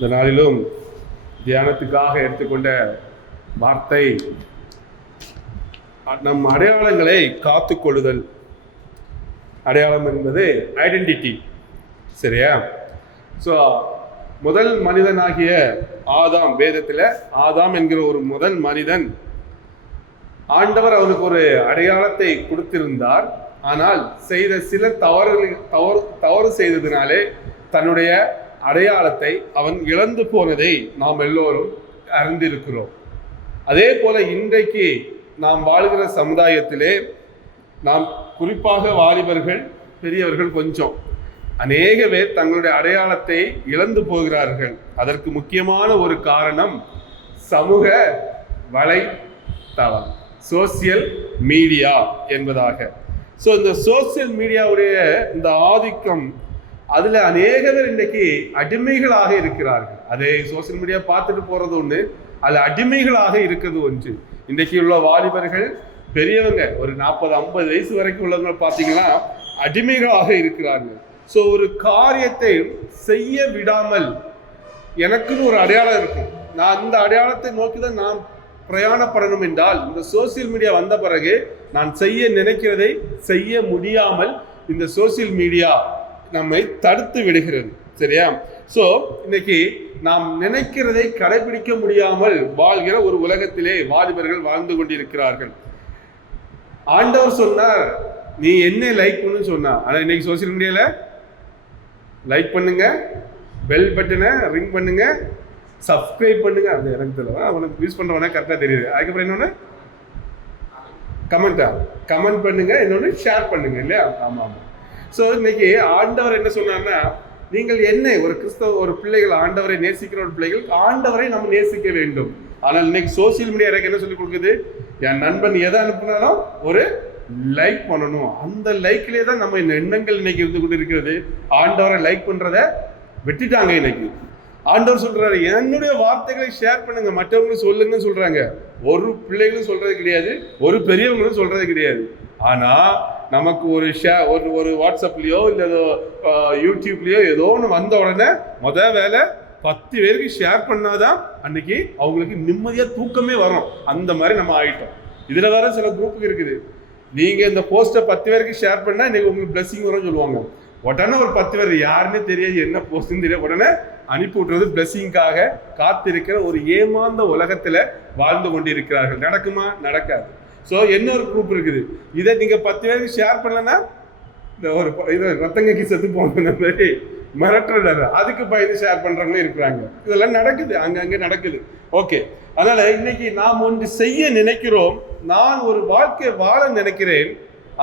இந்த நாளிலும் தியானத்துக்காக எடுத்துக்கொண்ட வார்த்தை நம் அடையாளங்களை காத்துக்கொள்ளுதல். அடையாளம் என்பது ஐடென்டிட்டி, சரியா? ஸோ முதல் மனிதனாகிய ஆதாம், வேதத்தில் ஆதாம் என்கிற ஒரு முதல் மனிதன், ஆண்டவர் அவனுக்கு ஒரு அடையாளத்தை கொடுத்திருந்தார். ஆனால் செய்த சில தவறு செய்ததினாலே தன்னுடைய அடையாளத்தை அவன் இழந்து போனதை நாம் எல்லோரும் அறிந்திருக்கிறோம். அதே போல இன்றைக்கு நாம் வாழ்கிற சமுதாயத்திலே நாம் குறிப்பாக வாலிபர்கள், பெரியவர்கள் கொஞ்சம் அநேக பேர் தங்களுடைய அடையாளத்தை இழந்து போகிறார்கள். அதற்கு முக்கியமான ஒரு காரணம் சமூக வலைத்தளம், சோசியல் மீடியா என்பதாக. ஸோ இந்த சோசியல் மீடியாவுடைய இந்த ஆதிக்கம், அதில் அநேக பேர் இன்றைக்கு அடிமைகளாக இருக்கிறார்கள். அதே சோசியல் மீடியா பார்த்துட்டு போகிறது ஒன்று, அது அடிமைகளாக இருக்கிறது ஒன்று. இன்றைக்கு உள்ள வாலிபர்கள், பெரியவங்க ஒரு 40-50 வயசு வரைக்கும் உள்ளவங்க பார்த்தீங்கன்னா அடிமைகளாக இருக்கிறார்கள். ஸோ ஒரு காரியத்தை செய்ய விடாமல், எனக்குன்னு ஒரு அடையாளம் இருக்கும், நான் இந்த அடையாளத்தை நோக்கி தான் நான் பிரயாணப்படணும் என்றால், இந்த சோசியல் மீடியா வந்த பிறகு நான் செய்ய நினைக்கிறதை செய்ய முடியாமல் இந்த சோசியல் மீடியா நம்மை தடுத்து விடுகிறது, சரியா? ஸோ இன்னைக்கு நாம் நினைக்கிறதை கடைபிடிக்க முடியாமல் வாழ்கிற ஒரு உலகத்திலே வாலிபர்கள் வாழ்ந்து கொண்டிருக்கிறார்கள். ஆண்டவர் சொன்னார், நீ என்ன லைக் பண்ணு சொன்னா. ஆனால் இன்னைக்கு சோசியல் மீடியால லைக் பண்ணுங்க, பெல் பட்டனை ரிங் பண்ணுங்க, சப்ஸ்கிரைப் பண்ணுங்க. அது எனக்கு தெரியல, அவனுக்கு யூஸ் பண்றவனா கரெக்டாக தெரியுது. அதுக்கப்புறம் இன்னொன்று கமெண்ட் பண்ணுங்க, இன்னொன்று ஷேர் பண்ணுங்க, இல்லையா? ஆமாம் ஆமாம். ஸோ இன்னைக்கு ஆண்டவர் என்ன சொன்னார்னா, நீங்கள் என்ன ஒரு கிறிஸ்தவ ஒரு பிள்ளைகள், ஆண்டவரை நேசிக்கிற ஒரு பிள்ளைகள், ஆண்டவரை நம்ம நேசிக்க வேண்டும். ஆனால் இன்னைக்கு சோசியல் மீடியா எனக்கு என்ன சொல்லி கொடுக்குது, என் நண்பன் எதை அனுப்புனாலும் ஒரு லைக் பண்ணணும். அந்த லைக்லேயே தான் நம்ம இந்த எண்ணங்கள் இன்னைக்கு இருந்து கொண்டு இருக்கிறது. ஆண்டவரை லைக் பண்றத விட்டுட்டாங்க. இன்னைக்கு ஆண்டவர் சொல்றாரு, என்னுடைய வார்த்தைகளை ஷேர் பண்ணுங்க, மற்றவங்களும் சொல்லுங்கன்னு சொல்றாங்க. ஒரு பிள்ளைகளும் சொல்றது கிடையாது, ஒரு பெரியவங்களும் சொல்றது கிடையாது. ஆனா நமக்கு ஒரு ஒரு வாட்ஸ்அப்லயோ இல்லை யூடியூப்லயோ ஏதோ ஒன்று வந்த உடனே வேலை 10 பேருக்கு ஷேர் பண்ணாதான் அன்னைக்கு அவங்களுக்கு நிம்மதியா தூக்கமே வரும். அந்த மாதிரி நம்ம ஆயிட்டோம். இதுல வேற சில குரூப்புக்கு இருக்குது, நீங்க இந்த போஸ்ட்டை 10 பேருக்கு ஷேர் பண்ணா இன்னைக்கு உங்களுக்கு பிளஸிங் வரும்னு சொல்லுவாங்க. உடனே ஒரு 10 பேர் யாருன்னே தெரியாது, என்ன போஸ்ட்னு தெரியாது, உடனே அனுப்பி விட்டுறது பிளஸிங்காக காத்திருக்கிற ஒரு ஏமாந்த உலகத்துல வாழ்ந்து கொண்டிருக்கிறார்கள். நடக்குமா? நடக்காது. ஸோ இன்னொரு குரூப் இருக்குது, இதை நீங்க 10 பேருக்கு ஷேர் பண்ணலன்னா இந்த ஒரு ரத்தங்கி செத்து போன மாதிரி மிரட்டுறாரு, அதுக்கு பயந்து ஷேர் பண்றவங்களும் இருக்கிறாங்க. இதெல்லாம் நடக்குது, அங்கங்க நடக்குது. ஓகே, அதனால இன்னைக்கு நாம் ஒன்று செய்ய நினைக்கிறோம், நான் ஒரு வாழ்க்கை வாழ நினைக்கிறேன்.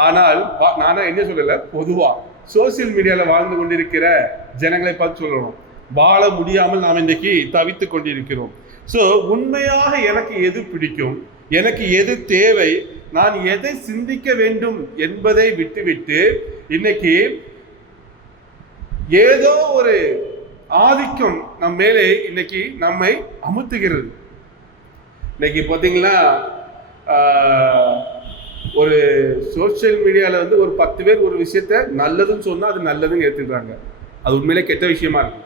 ஆனால் நானா என்ன சொல்லல, பொதுவா சோசியல் மீடியால வாழ்ந்து கொண்டிருக்கிற ஜனங்களை பார்த்து சொல்லணும், வாழ முடியாமல் நாம் இன்றைக்கு தவித்து கொண்டிருக்கிறோம். ஸோ உண்மையாக எனக்கு எது பிடிக்கும், எனக்கு எது தேவை, நான் எதை சிந்திக்க வேண்டும் என்பதை விட்டுவிட்டு இன்னைக்கு ஏதோ ஒரு ஆதிக்கம் நம் மேலே இன்னைக்கு நம்மை அமுத்துகிறது. இன்னைக்கு பார்த்தீங்கன்னா ஒரு சோசியல் மீடியாவில் வந்து ஒரு 10 பேர் ஒரு விஷயத்த நல்லதுன்னு சொன்னால் அது நல்லதுன்னு ஏற்றுக்கிறாங்க. அது உண்மையிலே கெட்ட விஷயமா இருக்கும்.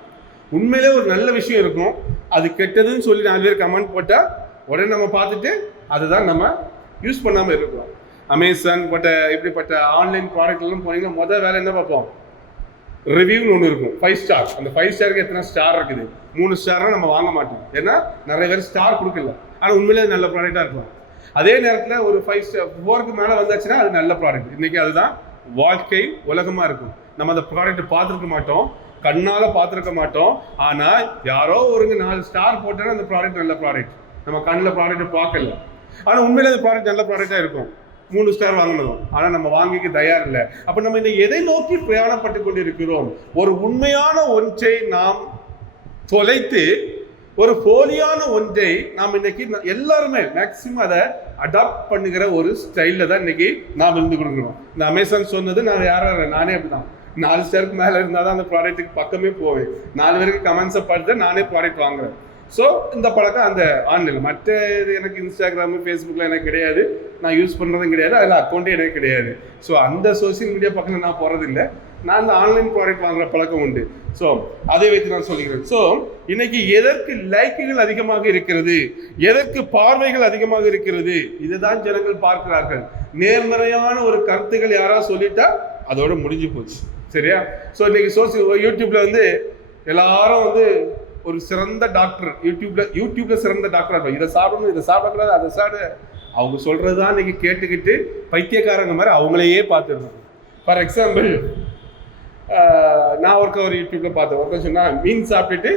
உண்மையிலே ஒரு நல்ல விஷயம் இருக்கும், அது கெட்டதுன்னு சொல்லி 4 பேர் கமெண்ட் போட்டால் உடனே நம்ம பார்த்துட்டு அதுதான் நம்ம யூஸ் பண்ணாமல் இருக்கிறோம். அமேசான் இப்படிப்பட்ட ஆன்லைன் ப்ராடக்ட்லாம் போனீங்கன்னா வேலை என்ன பார்ப்போம், ரிவ்யூன்னு ஒன்று இருக்கும், 5 ஸ்டார். அந்த 5 ஸ்டாருக்கு எத்தனை ஸ்டார் இருக்குது? 3 ஸ்டார்னா நம்ம வாங்க மாட்டோம், ஏன்னா நிறைய பேர் ஸ்டார் கொடுக்கல. ஆனால் உண்மையிலே நல்ல ப்ராடக்டாக இருக்கும். அதே நேரத்தில் ஒரு 5 ஸ்டார் 4க்கு மேலே வந்தாச்சுன்னா அது நல்ல ப்ராடக்ட். இன்னைக்கு அதுதான் வாழ்க்கை உலகமாக இருக்கும். நம்ம அந்த ப்ராடக்ட் பார்த்துருக்க மாட்டோம், கண்ணால் பார்த்துருக்க மாட்டோம். ஆனால் யாரோ ஒரு 4 ஸ்டார் போட்டோன்னா அந்த ப்ராடக்ட் நல்ல ப்ராடக்ட். நம்ம கண்ணில் ப்ராடக்ட் பார்க்கல, ஆனால் உண்மையிலே அந்த ப்ராடக்ட் நல்ல ப்ராடக்டாக இருக்கும். 3 ஸ்டார் வாங்கினதும், ஆனால் நம்ம வாங்கிக்க தயார் இல்லை. அப்போ நம்ம இந்த எதை நோக்கி பிரயாணப்பட்டு கொண்டிருக்கிறோம்? ஒரு உண்மையான ஒன்றை நாம் தொலைத்து ஒரு போலியான ஒன்றை நாம் இன்னைக்கு எல்லாருமே மேக்சிமம் அதை அடாப்ட் பண்ணுகிற ஒரு ஸ்டைலில் தான் இன்னைக்கு நாம் இருந்து கொடுக்குறோம். இந்த அமேசான் சொன்னது நான் நானே அப்படிதான், 4 ஸ்டாருக்கு மேலே இருந்தால் தான் அந்த ப்ராடக்ட்டுக்கு பக்கமே போவேன். 4 பேருக்கு கமெண்ட்ஸை பார்த்து நானே ப்ராடக்ட் வாங்குறேன். ஸோ இந்த பழக்கம் அந்த ஆன்லைனில். மற்ற இது எனக்கு இன்ஸ்டாகிராமு ஃபேஸ்புக்கில் எனக்கு கிடையாது, நான் யூஸ் பண்ணுறதும் கிடையாது, அதில் அக்கௌண்ட்டே எனக்கு கிடையாது. ஸோ அந்த சோசியல் மீடியா பக்கம் நான் போகிறதில்லை. நான் இந்த ஆன்லைன் ப்ராடக்ட் வாங்குற பழக்கம் உண்டு. ஸோ அதை வைத்து நான் சொல்லிக்கிறேன். ஸோ இன்னைக்கு எதற்கு லைக்குகள் அதிகமாக இருக்கிறது, எதற்கு பார்வைகள் அதிகமாக இருக்கிறது, இதுதான் ஜனங்கள் பார்க்கிறார்கள். நேர்மறையான ஒரு கருத்துக்கள் யாராவது சொல்லிட்டா அதோட முடிஞ்சு போச்சு, சரியா? ஸோ இன்னைக்கு யூடியூப்ல வந்து எல்லாரும் வந்து ஒரு சிறந்த டாக்டர், யூடியூப்ல சிறந்த டாக்டர் இருப்பாங்க. இதை சாப்பிடணும், இதை சாப்பிடக்கூடாது, அதை சாப்பிட, அவங்க சொல்றதுதான் இன்னைக்கு கேட்டுக்கிட்டு பைத்தியக்காரங்க மாதிரி அவங்களையே பார்த்துருந்தாங்க. ஃபார் எக்ஸாம்பிள், நான் ஒரு யூடியூப்ல பார்த்தேன், ஒருத்தர் சொன்னா மீன் சாப்பிட்டுட்டு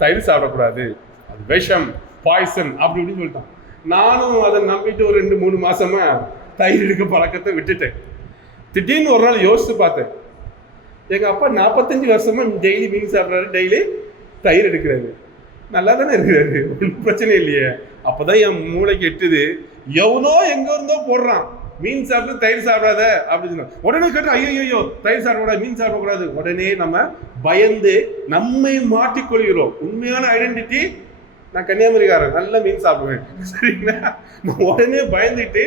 தயிர் சாப்பிடக்கூடாது, அது விஷம், பாய்சன் அப்படி இப்படின்னு சொல்லிட்டான். நானும் அதை நம்பிட்டு ஒரு 2-3 மாசமா தயிர் எடுக்க பழக்கத்தை விட்டுட்டேன். திடீர்னு ஒரு நாள் யோசித்து பார்த்தேன், எங்க அப்பா 45 வருஷமா டெய்லி மீன் சாப்பிட்றாரு, டெய்லி தயிர் எடுக்கிறாரு, நல்லா தானே இருக்கிறாரு, ஒன்றும் பிரச்சனை இல்லையே. அப்பதான் என் மூளைக்கு எட்டுது, எவனோ எங்க இருந்தோ போடுறான் மீன் சாப்பிட்டு தயிர் சாப்பிடாத அப்படின்னு சொன்னா. உடனே கேட்டு ஐயோ தயிர் சாப்பிடக்கூடாது, மீன் சாப்பிடக்கூடாது, உடனே நம்ம பயந்து நம்மை மாட்டிக்கொள்கிறோம். உண்மையான ஐடென்டிட்டி, நான் கன்னியாகுமரிக்காரன், நல்ல மீன் சாப்பிடுவேன், சரிங்களா? உடனே பயந்துட்டு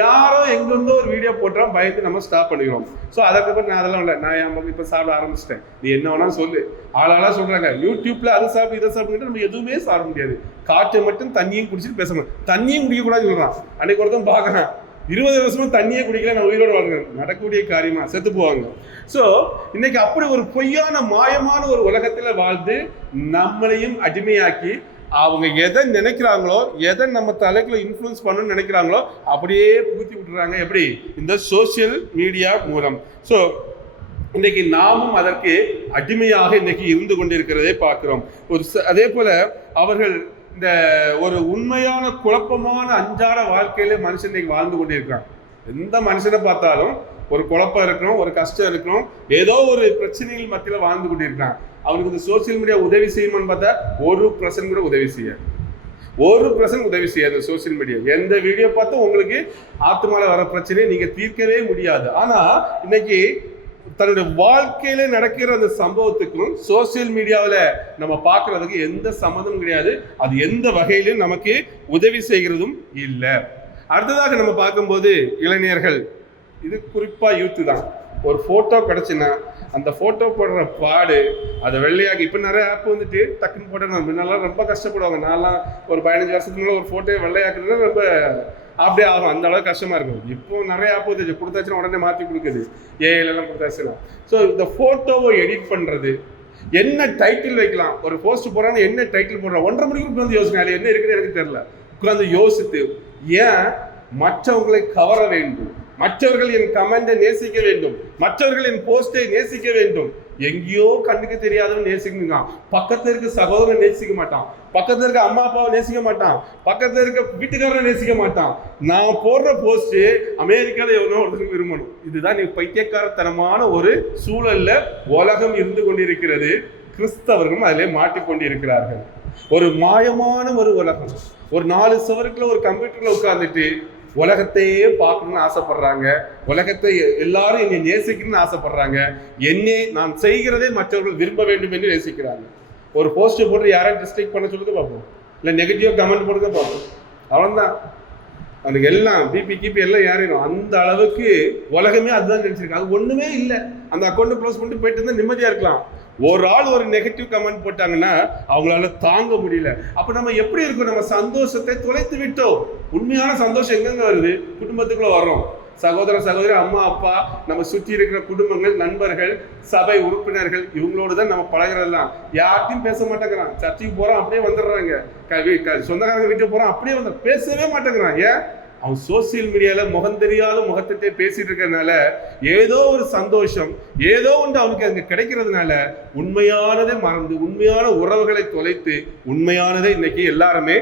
யாரோ எங்க இருந்தோ ஒரு வீடியோ போட்டான், பயந்து நம்ம ஸ்டாப் பண்ணிக்கிறோம். ஸோ அதுக்கப்புறம் நான் அதெல்லாம் இல்லை, நான் என் இப்போ சாப்பிட ஆரம்பிச்சிட்டேன். நீ என்ன வேணா சொல்லு, ஆளாளா சொல்றாங்க யூடியூப்ல அதை சாப்பிட்டு இதை சாப்பிட்டு, நம்ம எதுவுமே சாப்பிட முடியாது. காற்றை மட்டும் தண்ணியும் குடிச்சிட்டு பேசணும், தண்ணியும் குடிக்கக்கூடாதுன்னு சொல்றான். அன்னைக்கு ஒருத்தன் பார்க்கறான் 20 வருஷமா தண்ணியே குடிக்கல, நான் உயிரோடு வாழ்றேன், நடக்கக்கூடிய காரியமா, செத்து போவாங்க. ஸோ இன்னைக்கு அப்படி ஒரு பொய்யான மாயமான ஒரு உலகத்துல வாழ்ந்து நம்மளையும் அடிமையாக்கி, அவங்க எதை நினைக்கிறாங்களோ, எதை நம்ம தலைக்குள்ள இன்ஃப்ளூயன்ஸ் பண்ணணும்னு நினைக்கிறாங்களோ அப்படியே புகுத்தி விட்டுறாங்க. எப்படி? இந்த சோசியல் மீடியா மூலம். ஸோ இன்னைக்கு நாமும் அதற்கு அடிமையாக இன்னைக்கு இருந்து கொண்டிருக்கிறதை பார்க்கிறோம். அதே போல அவர்கள் இந்த ஒரு உண்மையான குழப்பமான அன்றாட வாழ்க்கையில மனுஷன் இன்னைக்கு வாழ்ந்து கொண்டிருக்கிறான். எந்த மனுஷனை பார்த்தாலும் ஒரு குழப்பம் இருக்கிறோம், ஒரு கஷ்டம் இருக்கிறோம், ஏதோ ஒரு பிரச்சனைகள் மத்தியில் வாழ்ந்து கொண்டிருக்கான். அவனுக்கு இந்த சோசியல் மீடியா உதவி செய்யுமான்னு பார்த்தா 1% கூட உதவி செய்யாது. 1% உதவி செய்யாது சோசியல் மீடியா. எந்த வீடியோ பார்த்தும் உங்களுக்கு ஆத்மால வர பிரச்சனையை நீங்க தீர்க்கவே முடியாது. ஆனா இன்னைக்கு தன்னுடைய வாழ்க்கையில நடக்கிற அந்த சம்பவத்துக்கும் சோசியல் மீடியாவில் நம்ம பார்க்கறதுக்கு எந்த சம்மந்தமும் கிடையாது. அது எந்த வகையிலும் நமக்கு உதவி செய்கிறதும் இல்லை. அடுத்ததாக நம்ம பார்க்கும்போது இளைஞர்கள், இது குறிப்பா யூத்து தான். ஒரு போட்டோ கிடைச்சுன்னா அந்த போட்டோ போடுற பாடு, அதை வெள்ளையாக்கி, இப்போ நிறைய ஆப் வந்துட்டு டக்குன்னு போட்டோ, முன்னெல்லாம் ரொம்ப கஷ்டப்படுவாங்க. நான்லாம் ஒரு 15 வருஷத்துக்கு முன்னாடி ஒரு போட்டோ வெள்ளையாக்குறது ரொம்ப அப்படியே ஆகும், அந்த அளவுக்கு கஷ்டமா இருக்கும். இப்போ நிறைய ஆப் வந்துச்சு, கொடுத்தாச்சுன்னா உடனே மாற்றி கொடுக்குது, ஏஐலாம் கொடுத்தாச்சுன்னா. ஸோ இந்த போட்டோவை எடிட் பண்றது, என்ன டைட்டில் வைக்கலாம், ஒரு போஸ்ட் போடுறாங்க, என்ன டைட்டில் போடுறாங்க, 1.5 மணிக்கு உட்காந்து யோசிக்கணும், அது என்ன இருக்குன்னு எனக்கு தெரியல. உட்காந்து யோசித்து, ஏன் மற்றவங்களை கவர வேண்டும், மற்றவர்கள் என் கமெண்டை நேசிக்க வேண்டும், மற்றவர்கள் என் போஸ்டை நேசிக்க வேண்டும். எங்கேயோ கண்ணுக்கு தெரியாதவன் நேசிக்கணும். பக்கத்துல இருக்க சகோதரன் நேசிக்க மாட்டான், பக்கத்துல இருக்க அம்மா அப்பாவை நேசிக்க மாட்டான், பக்கத்துல இருக்க வீட்டுக்காரரை நேசிக்க மாட்டான். நான் போடுற போஸ்ட் அமெரிக்கால எவ்வளோ ஒருத்தருக்கு விரும்பணும். இதுதான் நீ பைத்தியக்காரத்தனமான ஒரு சூழல்ல உலகம் இருந்து கொண்டிருக்கிறது. கிறிஸ்தவர்களும் அதிலே மாட்டிக்கொண்டிருக்கிறார்கள். ஒரு மாயமான ஒரு உலகம். ஒரு 4 சுவருக்குள்ள ஒரு கம்ப்யூட்டர்ல உட்கார்ந்துட்டு உலகத்தையே பார்க்கணும்னு ஆசைப்படுறாங்க. உலகத்தை எல்லாரும் என்னை நேசிக்கணும்னு ஆசைப்படுறாங்க. என்னை நான் செய்கிறதே மற்றவர்கள் விரும்ப வேண்டும் என்று நேசிக்கிறாங்க. ஒரு போஸ்ட் போட்டு யாரையும் டிஸ்லைக் பண்ண சொல்லுங்க பார்ப்போம், இல்லை நெகட்டிவ் கமெண்ட் போடுங்க பார்ப்போம், அவ்வளோதான். அதுக்கு எல்லாம் பிபி எல்லாம் யாரும் அந்த அளவுக்கு உலகமே அதுதான் நினைச்சிருக்காங்க. அது ஒண்ணுமே இல்லை. அந்த அக்கௌண்ட் க்ளோஸ் பண்ணிட்டு போயிட்டு இருந்தா நிம்மதியா இருக்கலாம். ஒரு ஆள் ஒரு நெகட்டிவ் கமெண்ட் போட்டாங்கன்னா அவங்களால தாங்க முடியல. அப்ப நம்ம எப்படி இருக்கும்? நம்ம சந்தோஷத்தை தொலைத்து விட்டோம். உண்மையான சந்தோஷம் எங்கெங்க வருது? குடும்பத்துக்குள்ள வர்றோம். சகோதர சகோதரி, அம்மா அப்பா, நம்ம சுற்றி இருக்கிற குடும்பங்கள், நண்பர்கள், சபை உறுப்பினர்கள், இவங்களோடு தான் நம்ம பழகிறதெல்லாம். யார்ட்டையும் பேச மாட்டேங்கிறான். சர்ச்சைக்கு போறான், அப்படியே வந்துடுறாங்க. சொந்தக்காரங்க வீட்டுக்கு போறான், அப்படியே வந்து பேசவே மாட்டேங்கிறான். ஏன்? அவன் சோசியல் மீடியால முகம் தெரியாத முகத்திட்டே பேசிட்டு இருக்கிறதுனால ஏதோ ஒரு சந்தோஷம், ஏதோ ஒன்று அவனுக்கு அங்க கிடைக்கிறதுனால உண்மையானதை மறந்து, உண்மையான உறவுகளை தொலைத்து, உண்மையானதை இன்னைக்கு எல்லாருமே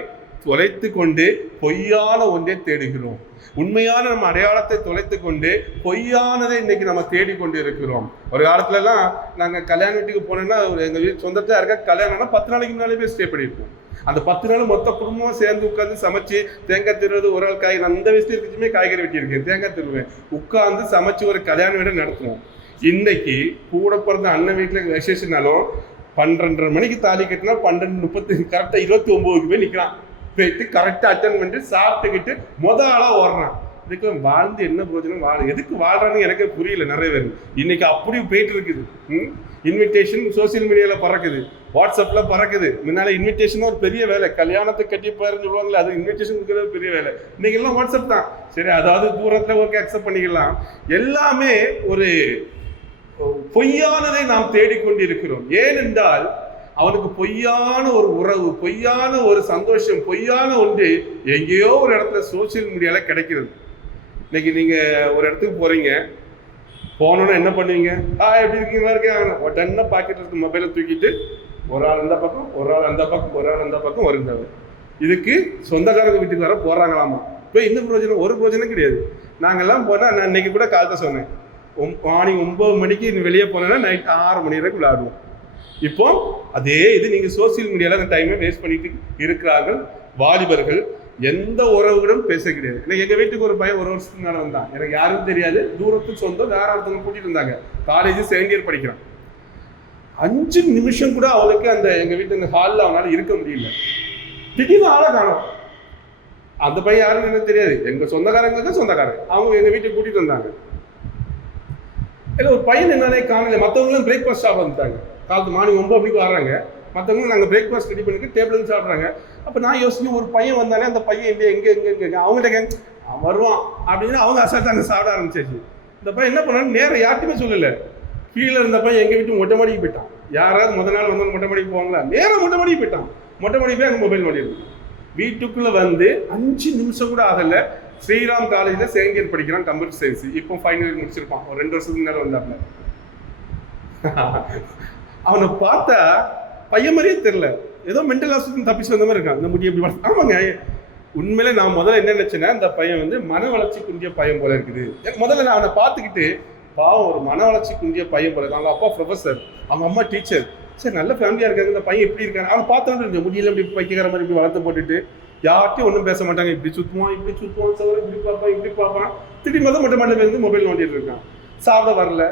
தொலைத்து கொண்டு பொய்யான ஒன்றை தேடுகிறோம். உண்மையான நம்ம அடையாளத்தை தொலைத்து கொண்டு பொய்யானதை இன்னைக்கு நம்ம தேடிக்கொண்டு இருக்கிறோம். ஒரு காலத்துல எல்லாம் நாங்க கல்யாண வீட்டுக்கு போனோம்னா, எங்க வீட்டு சொந்தத்தை யாருக்கா கல்யாணம்னா 10 நாளைக்கு முன்னாலே போய் ஸ்டே பண்ணியிருப்போம். அந்த 10 நாள் மொத்த குடும்பமும் சேர்ந்து உட்காந்து சமைச்சு, தேங்காய் திருவது, ஒரு ஆள் காய், அந்த வயசுல இருக்குமே காய்கறி வெட்டி இருக்கேன், தேங்காய் திருவேன், உட்காந்து சமைச்சு ஒரு கல்யாண வீடு நடத்துவோம். இன்னைக்கு கூட பிறந்த அண்ணன் வீட்டுல விசேஷனாலும் 12:30 மணிக்கு தாலி கட்டினா 12:30 கரெக்டாக 29க்கு போய் நிற்கிறான். போயிட்டு கரெக்டாக அட்டன் பண்ணிட்டு சாப்பிட்டுக்கிட்டு ஆளாக ஓடுறான். இதுக்கு வாழ்ந்து என்ன பிரயோஜனம்? எதுக்கு வாழ்றான்னு எனக்கே புரியல. நிறைய பேர் இன்னைக்கு அப்படி போயிட்டு இருக்குது. இன்விடேஷன் சோசியல் மீடியாவில் பறக்குது, வாட்ஸ்அப்பில் பறக்குது. முன்னால இன்விடேஷன் ஒரு பெரிய வேலை, கல்யாணத்துக்கு கட்டி போயிருன்னு சொல்லுவாங்களே, அது இன்விடேஷன் கொடுக்குறது பெரிய வேலை. இன்னைக்கு எல்லாம் வாட்ஸ்அப் தான். சரி, அதாவது தூரத்தில் ஓகே அக்செப்ட் பண்ணிக்கலாம். எல்லாமே ஒரு பொய்யானதை நாம் தேடிக்கொண்டு இருக்கிறோம். ஏனென்றால் அவனுக்கு பொய்யான ஒரு உறவு, பொய்யான ஒரு சந்தோஷம், பொய்யான ஒன்று எங்கேயோ ஒரு இடத்துல சோசியல் மீடியாவில் கிடைக்கிறது. இன்னைக்கு நீங்கள் ஒரு இடத்துக்கு போகிறீங்க, போனோன்னா என்ன பண்ணுவீங்க? எப்படி இருக்கீங்க? உடனே பாக்கெட்டில் இருக்க மொபைலை தூக்கிட்டு ஒரு ஆள் இந்த பக்கம், ஒரு ஆள் அந்த பக்கம், ஒரு ஆள் அந்த பக்கம் வருந்தாரு. இதுக்கு சொந்தக்காரங்க வீட்டுக்கு வர போகிறாங்களாமா. இப்போ இந்த பிரயோஜனம் ஒரு பிரயோஜனம் கிடையாது. நாங்கள்லாம் போனால், நான் இன்னைக்கு கூட காலத்தை சொன்னேன், மார்னிங் 9 மணிக்கு வெளியே போனேன்னா நைட் 6 மணி வரைக்கும் விளையாடுவோம். இப்போ அதே இது நீங்கள் சோசியல் மீடியாவில் அந்த டைமை வேஸ்ட் பண்ணிட்டு இருக்கிறார்கள் வாலிபர்கள். எந்த உறவுகளும் பேச கிடையாது. எனக்கு எங்கள் வீட்டுக்கு ஒரு பையன் 1 வருஷத்துக்கு மேலே வந்தான். எனக்கு யாரும் தெரியாது, தூரத்துக்கு சொந்தம், வேற ஒருத்தவங்க கூட்டிட்டு இருந்தாங்க. காலேஜ் செகண்ட் இயர் படிக்கிறான். 5 நிமிஷம் கூட அவனுக்கு அந்த எங்கள் வீட்டு அந்த ஹாலில் அவனால் இருக்க முடியல. திடீர்னு ஆளை காணும். அந்த பையன் யாருன்னு எனக்கு தெரியாது. எங்கள் சொந்தக்காரங்களுக்கு சொந்தக்காரங்க, அவங்க எங்கள் வீட்டுக்கு கூட்டிட்டு வந்தாங்க. இல்லை ஒரு பையன் என்னாலே காணல. மற்றவங்களும் பிரேக்ஃபாஸ்ட் சாப்பிட வந்துட்டாங்க. காலத்து மார்னிங் 9 மணிக்கு வர்றாங்க. மற்றவங்களும் நாங்கள் பிரேக்ஃபாஸ்ட் ரெடி பண்ணிட்டு டேபிள் சாப்பிட்றாங்க. அப்போ நான் யோசிச்சு, ஒரு பையன் வந்தானே, அந்த பையன் எங்கே அவங்கள்ட்ட வருவான் அப்படின்னு அவங்க அசால்ட்டாங்க சாப்பிட ஆரம்பிச்சாச்சு. இந்த பையன் என்ன பண்ணான்னு நேரம் யார்ட்டுமே சொல்லலை. கீழே இருந்த பையன் எங்கள் வீட்டு மொட்டை மாடிக்கு போயிட்டான். யாராவது முதல் நாள் வந்தவங்க மொட்டை மாடிக்கு போவாங்களா? நேரம் மொட்டை மாடிக்கு போயிட்டான். மொட்டை மாடிக்கு போய் அங்கே மொபைல் மாட்டிருக்கு. வீட்டுக்குள்ளே வந்து 5 நிமிஷம் கூட ஆகலை. ஸ்ரீராம் காலேஜில் செகண்ட் இயர் படிக்கிறான், கம்ப்யூட்டர் சயின்ஸ். இப்போ ஃபைனல் இயர் முடிச்சிருப்பான். ஒரு 2 வருஷத்துக்கு மேலே வந்தாப்புல. அவனை பார்த்தா பையன் மாதிரியே தெரியல, ஏதோ மென்டல் ஹாஸ்பிட்டல் தப்பிச்சு வந்த மாதிரி இருக்கான். இந்த முடி எப்படி வளர்த்து? ஆமாங்க, உண்மையிலே நான் முதல்ல என்ன நினைச்சேன்னா, இந்த பையன் வந்து மன வளர்ச்சி குன்றிய பையன் போல இருக்குது. முதல்ல நான் அவனை பார்த்துக்கிட்டு, பாவம் ஒரு மன வளர்ச்சி குன்றிய பையன் போல இருக்கு. அவங்க அப்பா ப்ரொஃபஸர், அவங்க அம்மா டீச்சர். சரி, நல்ல ஃபேமிலியாக இருக்காங்க. இந்த பையன் எப்படி இருக்காங்க அவன் பார்த்தோன்னு இருக்கு. முடியல இப்படி பைக்கிற மாதிரி இப்படி வளர்த்து போட்டுட்டு யார்ட்டையும் ஒன்றும் பேச மாட்டாங்க. இப்படி சுற்றுவான், சவர இப்படி பார்ப்பான். திடீர்னு மொட்டை மாட்டில் வந்து மொபைல் நோண்டிட்டு இருக்கான். சாப்பிட வரல.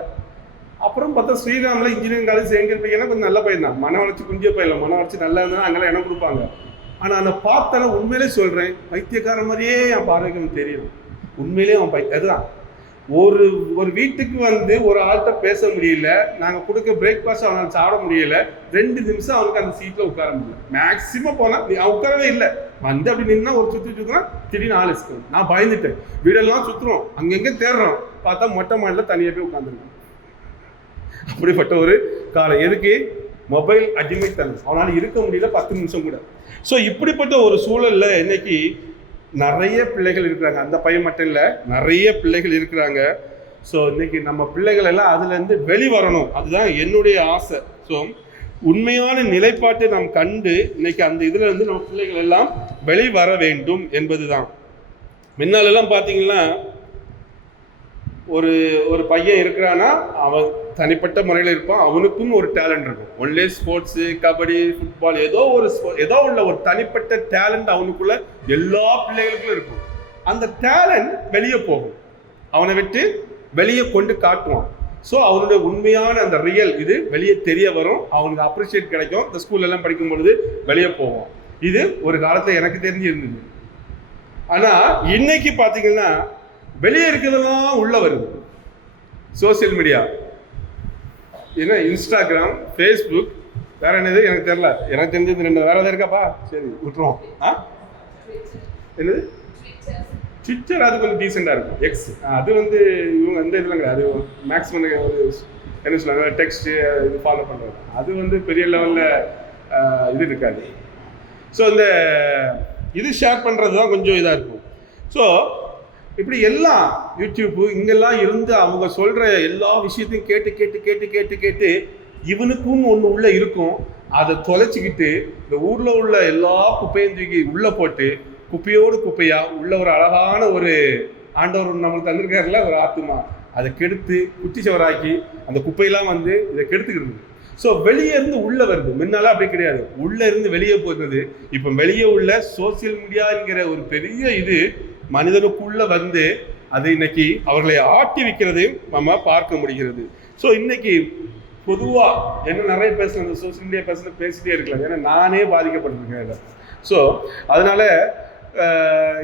அப்புறம் பார்த்தா ஸ்ரீராமில் இன்ஜினியரிங் காலேஜ் செகண்ட் இயர் பையனா கொஞ்சம் நல்ல பையன் தான். மன வளர்ச்சி குஞ்சிய பையன், மன வளர்ச்சி நல்லா இருந்தால் அங்கெல்லாம் இடம் கொடுப்பாங்க. ஆனால் நான் பார்த்தாலும் உண்மையிலே சொல்கிறேன், பைத்தியக்காரன் மாதிரியே என் பார்வைக்கு தெரியும். உண்மையிலேயே அவன் அதுதான். ஒரு வீட்டுக்கு வந்து ஒரு ஆள்கிட்ட பேச முடியல, நாங்கள் கொடுக்க பிரேக்ஃபாஸ்ட் அவனால் சாப்பிட முடியல. 2 நிமிஷம் அவனுக்கு அந்த சீட்டில் உட்கார முடியல. மேக்சிமம் போனால் அவன் உட்காரவே இல்லை. வந்து அப்படி நின்னா ஒரு சுற்றுனா திடீர்னு ஆள் இருக்கு. நான் பயந்துட்டேன். வீடெல்லாம் சுற்றுறோம், அங்கங்கே தேடுறோம். பார்த்தா மொட்டை மாடியில் தனியாக போய் உட்காந்துருக்கோம். அப்படிப்பட்ட ஒரு காலம். எதுக்கு? மொபைல் அடிமைத்தனம். அவனால் இருக்க முடியல 10 நிமிஷம் கூட. ஸோ இப்படிப்பட்ட ஒரு சூழலில் இன்னைக்கு நிறைய பிள்ளைகள் இருக்கிறாங்க. அந்த பையன் மட்டும் இல்லை, நிறைய பிள்ளைகள் இருக்கிறாங்க. ஸோ இன்னைக்கு நம்ம பிள்ளைகள் எல்லாம் அதுலேருந்து வெளிவரணும், அதுதான் என்னுடைய ஆசை. ஸோ உண்மையான நிலைப்பாட்டை நாம் கண்டு இன்னைக்கு அந்த இதுல இருந்து நம்ம பிள்ளைகள் எல்லாம் வெளிவர வேண்டும் என்பது தான். முன்னாலெல்லாம் பார்த்தீங்கன்னா, ஒரு பையன் இருக்கிறான்னா அவன் தனிப்பட்ட முறையில் இருப்பான். அவனுக்கும் ஒரு டேலண்ட் இருக்கும். ஒன்லே ஸ்போர்ட்ஸு, கபடி, ஃபுட்பால், ஏதோ உள்ள ஒரு தனிப்பட்ட டேலண்ட் அவனுக்குள்ள எல்லா பிள்ளைகளுக்கும் இருக்கும். அந்த டேலண்ட் வெளியே போகும், அவனை விட்டு வெளியே கொண்டு காட்டுவான். ஸோ அவனுடைய உண்மையான அந்த ரியல் இது வெளியே தெரிய வரும். அவனுக்கு அப்ரிஷியேட் கிடைக்கும். இந்த ஸ்கூல்லெல்லாம் படிக்கும் பொழுது வெளியே போவோம். இது ஒரு காலத்தில் எனக்கு தெரிஞ்சு இருந்தது. ஆனால் இன்னைக்கு பார்த்தீங்கன்னா வெளியே இருக்கிறதெல்லாம் உள்ள வருது. சோசியல் மீடியா, ஏன்னா இன்ஸ்டாகிராம், ஃபேஸ்புக், வேற என்னது எனக்கு தெரியல. எனக்கு தெரிஞ்சது 2 வேற எதாவது இருக்காப்பா? சரி, விட்டுருவோம். என்னது ட்விட்டர்? அது கொஞ்சம் டீசெண்டாக இருக்கும். எக்ஸ் அது வந்து இவங்க அந்த இதெல்லாம் கிடையாது. அது மேக்ஸிமம் என்ன சொல்லுவாங்க, டெக்ஸ்ட்டு இது ஃபாலோ பண்ணுறது. அது வந்து பெரிய லெவலில் இது இருக்காது. ஸோ இந்த இது ஷேர் பண்ணுறது தான் கொஞ்சம் இதாக இருக்கும். ஸோ இப்படி எல்லாம் யூடியூப்பு இங்கெல்லாம் இருந்து அவங்க சொல்கிற எல்லா விஷயத்தையும் கேட்டு கேட்டு கேட்டு கேட்டு கேட்டு இவனுக்கும் ஒன்று உள்ளே இருக்கும். அதை தொலைச்சிக்கிட்டு இந்த ஊரில் உள்ள எல்லா குப்பையும் தூக்கி உள்ளே போட்டு குப்பையோடு குப்பையாக உள்ள ஒரு அழகான ஒரு ஆண்டவர் நம்மளுக்கு தந்திருக்காருல ஒரு ஆத்துமா, அதை கெடுத்து குட்டி சவராக்கி அந்த குப்பையெல்லாம் வந்து இதை கெடுத்துக்கிறது. ஸோ வெளியே இருந்து உள்ளே வருது. முன்னால அப்படி கிடையாது, உள்ளே இருந்து வெளியே போகிறது. இப்போ வெளியே உள்ள சோசியல் மீடியா என்கிற ஒரு பெரிய இது மனிதனுக்குள்ள வந்து அது இன்னைக்கு அவர்களை ஆட்டி வைக்கிறதையும் நம்ம பார்க்க முடிகிறது. ஸோ இன்னைக்கு பொதுவா என்ன நிறைய பேசலாம், இந்த சோசியல் மீடியா பேசிட்டே இருக்கலாம், ஏன்னா நானே பாதிக்கப்பட்டிருக்கேன் இதில். ஸோ அதனால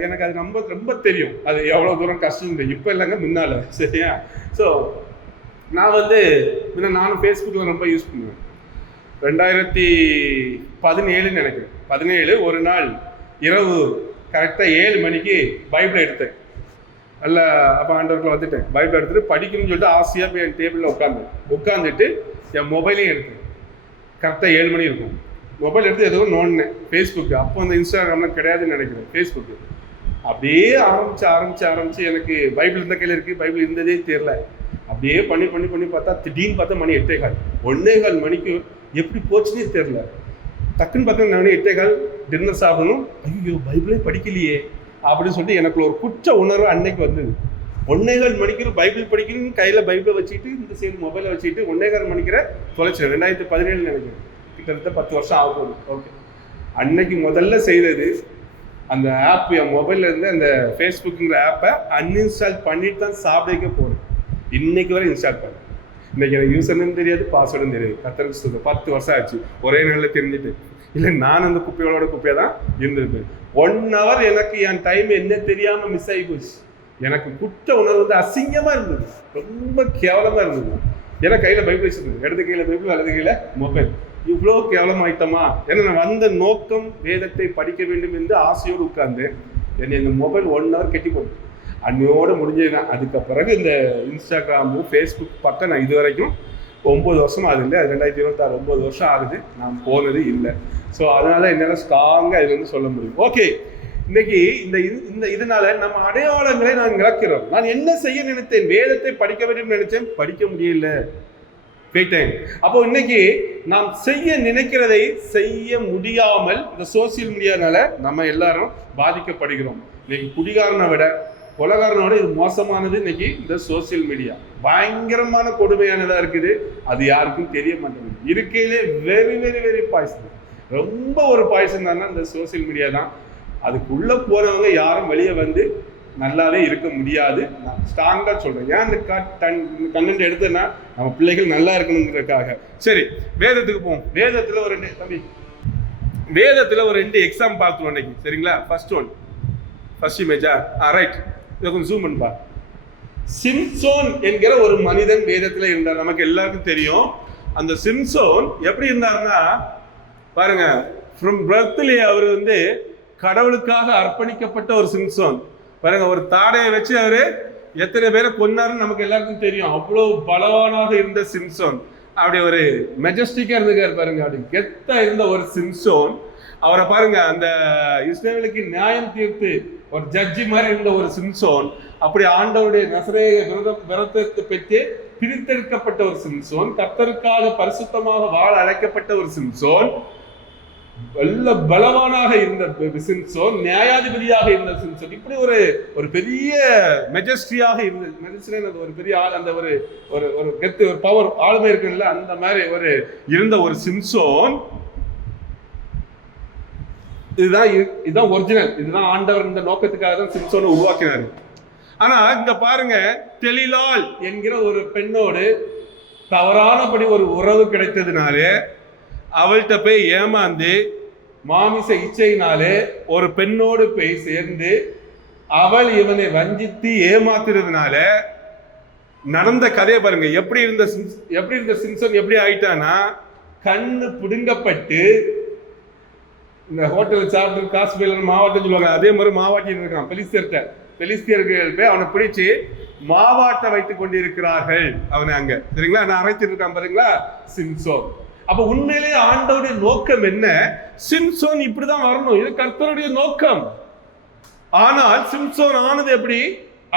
எனக்கு அது ரொம்ப ரொம்ப தெரியும், அது எவ்வளோ தூரம் கஷ்டம் இல்லை. இப்போ இல்லைங்க, முன்னால. சரியா? ஸோ நான் நானும் ஃபேஸ்புக்கில் ரொம்ப யூஸ் பண்ணுவேன். 2017 நினைக்கிறேன், 17 ஒரு நாள் இரவு கரெக்டாக 7 மணிக்கு பைபிளை எடுத்தேன். நல்ல அப்போ ஆண்டவர்களை வந்துட்டேன், பைபிள் எடுத்துட்டு படிக்கணும்னு சொல்லிட்டு ஆசையாக போய் என் டேபிளில் உட்காந்துட்டு என் மொபைலையும் எடுத்தேன். கரெக்டாக 7 மணி இருக்கும். மொபைல் எடுத்து எதுவும் நோண்டினேன் ஃபேஸ்புக்கு. அப்போ அந்த இன்ஸ்டாகிராம்லாம் கிடையாதுன்னு நினைக்கிறேன், ஃபேஸ்புக்கு. அப்படியே ஆரம்பிச்சு எனக்கு பைபிள் இருந்த கையில் இருக்குது, பைபிள் இருந்ததே தெரியல. அப்படியே பண்ணி பார்த்தா திடீர்னு பார்த்தா மணி 8:15. 1:15 மணிக்கு எப்படி போச்சுன்னே தெரில. டக்குன்னு பார்த்தா நான் 8:15 டின்னர் சாப்பிடணும். ஐயோ பைபிளே படிக்கலையே அப்படின்னு சொல்லிட்டு எனக்குள்ள ஒரு குற்ற உணர்வு அன்னைக்கு வந்தது. 1:15 மணிக்கு பைபிள் படிக்கணும்னு கையில் பைபிளை வச்சுட்டு இந்த சைடு மொபைலை வச்சுட்டு 1:15 மணிக்கிற தொலைச்சிடும். 2017 நினைக்கிறேன், கிட்டத்தட்ட 10 வருஷம் ஆக போகுது. ஓகே, அன்னைக்கு முதல்ல செய்தது அந்த ஆப், என் மொபைல்ல இருந்து அந்த ஃபேஸ்புக்குங்கிற ஆப்பை அன்இன்ஸ்டால் பண்ணிட்டு தான் சாப்பிடக்க போகிறேன். இன்னைக்கு வரை இன்ஸ்டால் பண்ணேன். இன்னைக்கு எனக்கு யூசர்னு தெரியாது, பாஸ்வேர்டும் தெரியாது. கத்தருக்கு சொல்லுது 10 வருஷம் ஆச்சு ஒரே நாளில் தெரிஞ்சுட்டு. இல்லை நான் அந்த குப்பையாக தான் இருந்திருப்பேன். 1 hour எனக்கு என் டைம் என்ன தெரியாமல் மிஸ் ஆகி போச்சு. எனக்கு குற்ற உணர்வு அசிங்கமாக இருந்தது, ரொம்ப கேவலமாக இருந்தது. ஏன்னா கையில் பைபிள் வச்சுருந்தது, இடது கையில் பைபிள் வலது கையில் மொபைல். இவ்வளோ கேவலமாயிட்டோமா? ஏன்னா நான் வந்த நோக்கம் வேதத்தை படிக்க வேண்டும் என்று ஆசையோடு உட்கார்ந்து என்னை இந்த மொபைல் 1 hour கெட்டி போட்டு அன்னையோடு முடிஞ்சதுதான். அதுக்கு பிறகு இந்த இன்ஸ்டாகிராமு ஃபேஸ்புக் பக்கம் நான் இது வரைக்கும் 9 வருஷம் ஆகுது இல்லை, 2026 9 வருஷம் ஆகுது நான் போனது இல்லை. ஸோ அதனால என்னால் ஸ்ட்ராங்காக இதுலேருந்து சொல்ல முடியும். ஓகே, இன்னைக்கு இந்த இதனால நம்ம அடையாளங்களை நான் இழக்கிறோம். நான் என்ன செய்ய நினைத்தேன், வேதத்தை படிக்க வேண்டும் நினைச்சேன், படிக்க முடியல, போயிட்டேன். அப்போ இன்னைக்கு நாம் செய்ய நினைக்கிறதை செய்ய முடியாமல் இந்த சோசியல் மீடியானால நம்ம எல்லாரும் பாதிக்கப்படுகிறோம். இன்னைக்கு குடிகாரனை விட கொலைகாரனோட இது மோசமானது இன்னைக்கு இந்த சோசியல் மீடியா. பயங்கரமான கொடுமையானதா இருக்குது, அது யாருக்கும் தெரிய மாட்டேங்குது. இருக்கையிலே வெரி வெரி வெரி பாய்சன், ரொம்ப ஒரு பாய்சன் தானே இந்த சோசியல் மீடியா தான். அதுக்குள்ள போறவங்க யாரும் வெளியே வந்து நல்லாவே இருக்க முடியாது. நான் ஸ்ட்ராங்காக சொல்றேன். ஏன் இந்த கண்டென்ட் எடுத்தேன்னா நம்ம பிள்ளைகள் நல்லா இருக்கணுங்கிறதுக்காக. சரி, வேதத்துக்கு போவோம். வேதத்துல ஒரு 2 எக்ஸாம் பார்த்துருவோம் இன்னைக்கு. சரிங்களா? ஃபர்ஸ்ட் இமேஜா? ரைட், இதை கொஞ்சம் ஜூம் பண்ணி பாரு. சிம்சோன் என்கிற ஒரு மனிதன் வேதத்துல இருந்தார், நமக்கு எல்லாருக்கும் தெரியும். அந்த சிம்சோன் எப்படி இருந்தார்னா பாருங்க, ஃப்ரம் பர்த்லேயே அவர் கடவுளுக்காக அர்ப்பணிக்கப்பட்ட ஒரு சிம்சோன். பாருங்க, ஒரு தாடையை வச்சு அவரு எத்தனை பேரை கொன்னாருன்னு நமக்கு எல்லாருக்கும் தெரியும். அவ்வளவு பலவானாக இருந்த சிம்சோன், அப்படி ஒரு மெஜஸ்டிக்கா இருந்துக்காரு பாருங்க, அப்படி கெத்தா இருந்த ஒரு சிம்சோன். அவரை பாருங்க, அந்த இஸ்ரவேலுக்கு நியாயம் தீர்த்து ஒரு ஜட்ஜி மாதிரி இருந்த ஒரு சிம்சோன், அப்படி ஆண்டவருடைய நசரேய விரதத்தை பெற்று பிரித்தெடுக்கப்பட்ட ஒரு சிம்சோன், கர்த்தருக்காக பரிசுத்தமாக வாழ அழைக்கப்பட்ட ஒரு சிம்சோன், நல்ல பலவானாக இருந்த சிம்சோன், நியாயாதிபதியாக இருந்த சிம்சோன், இப்படி ஒரு பெரிய மெஜஸ்ட்ரியாக இருந்த ஒரு பெரிய ஆள், அந்த ஒரு கெத்து, ஒரு பவர், ஆளுமை இருக்குல்ல, அந்த மாதிரி இருந்த ஒரு சிம்சோன். இதுதான் ஒரிஜினல், இதுதான் ஆண்டவர் இந்த நோக்கத்துக்காக தான் சிம்சோனை உருவாக்கினாரு. ஆனா இங்க பாருங்க, தெலிலால் என்கிற ஒரு பெண்ணோடு தவறானபடி ஒரு உறவு கிடைத்ததுனாலே, அவள்கிட்ட போய் ஏமாந்து மாமிச இச்சையினாலே ஒரு பெண்ணோடு போய் சேர்ந்து அவள் இவனை வஞ்சித்து ஏமாத்துறதுனால நடந்த கதையை பாருங்க. எப்படி இருந்த சிம்சோன் எப்படி ஆயிட்டானா, கண்ணு புடுங்கப்பட்டு, இந்த ஹோட்டல் சாப்பிட்டு காசு போயில மாவாட்டம் சொல்லுவாங்க, அதே மாதிரி மாவாட்டி இருக்கான் பெலிஸ்தியர்கள் போய் அவனை பிடிச்சு மாவாட்ட வைத்துக் கொண்டிருக்கிறார்கள் அவனை அங்க. சரிங்களா? நான் அரைச்சிட்டு இருக்கான் பாருங்களா சிம்சோன். அப்ப உண்மையிலேயே ஆண்டவருடைய நோக்கம் என்ன? சிம்சோன் இப்படிதான் வரணும், இது கர்த்தருடைய நோக்கம். ஆனால் சிம்சோன் ஆனது எப்படி?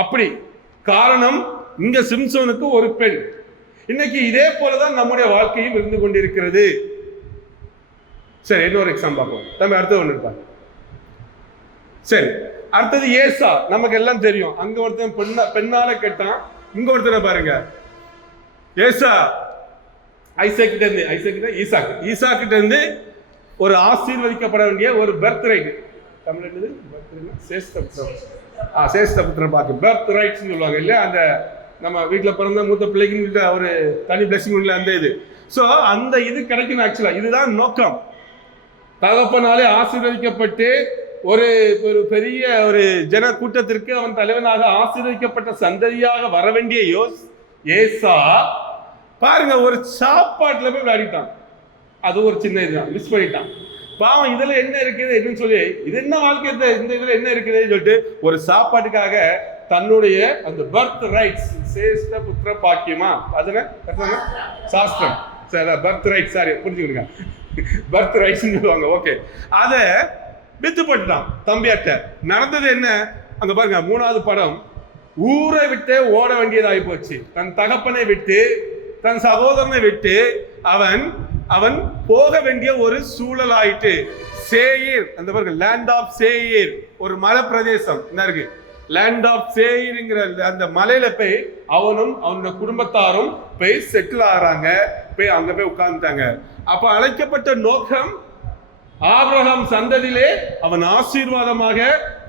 அப்படி. காரணம், இங்க சிம்சோனுக்கு ஒரு பெண். இன்னைக்கு இதே போலதான் நம்முடைய வாழ்க்கையும் இருந்து கொண்டிருக்கிறது. சரி, இன்னொரு எக்ஸாம்பிள் பார்ப்போம். நம்ம அடுத்தது ஒன்று இருப்பாங்க. சரி, அடுத்தது ஏசா. நமக்கு எல்லாம் தெரியும், அங்க ஒருத்தன் பெண்ணால கேட்டான், இங்க ஒருத்தனை பாருங்க, ஏசா ஈசாக்கிட்ட இருந்து ஒரு ஆசீர்வதிக்கப்பட வேண்டிய ஒரு பர்த் ரைட். தமிழ் என்னது? சேஷ்டபுத்திரம் பாக்கு, பர்த் ரைட்ஸ் சொல்லுவாங்க இல்லையா? அந்த நம்ம வீட்டுல பிறந்த மூத்த பிள்ளைக்கு ஒரு தனி பிளஸிங் உள்ள அந்த இது. ஸோ அந்த இது கிடைக்கணும். ஆக்சுவலா இதுதான் நோக்கம். தகப்பனாலே ஆசீர்வதிக்கப்பட்டு ஒரு ஒரு பெரிய ஒரு ஜன கூட்டத்திற்கு அவன் தலைவனாக ஆசீர்வதிக்கப்பட்ட சந்ததியாக வர வேண்டிய ஏசா பாருங்க, ஒரு சாப்பாட்டுல போய் விளையாடிட்டான். அது ஒரு சின்ன இதுதான், மிஸ் பண்ணிட்டான். பாவம், இதுல என்ன இருக்குது என்னன்னு சொல்லி, இது என்ன வாழ்க்கை, இந்த இதுல என்ன இருக்குதுன்னு சொல்லிட்டு ஒரு சாப்பாட்டுக்காக தன்னுடைய அந்த பர்த் ரைட்ஸ், சேஷ்ட புத்திர பாக்கியமா, அதுல சாஸ்திரம், பர்த் ரைட், சாரி புரிஞ்சுக்கிடுங்க, பர்த் ரைட்ஸ் சொல்லுவாங்க. ஓகே, அதை வித்து போட்டுட்டான் தம்பியாட்ட. நடந்தது என்ன அங்க பாருங்க, 3வது படம். ஊரை விட்டு ஓட வேண்டியதாகி போச்சு. தன் தகப்பனை விட்டு, தன் சகோதரனை விட்டு அவன் போக வேண்டிய ஒரு சூழல் ஆயிட்டு. சேயீர், அந்த பாருங்க, லேண்ட் ஆஃப் சேயீர், ஒரு மலை பிரதேசம் என்ன இருக்கு, லேண்ட் ஆஃப் சேயீர்ங்கிற அந்த மலையில போய் அவனும் அவனோட குடும்பத்தாரும் போய் செட்டில் ஆகிறாங்க. போய் அங்க போய் உட்கார்ந்துட்டாங்க. அப்ப அழைக்கப்பட்ட நோக்கம், ஆபிரகாம் சந்ததியிலே அவன் ஆசீர்வாதமாக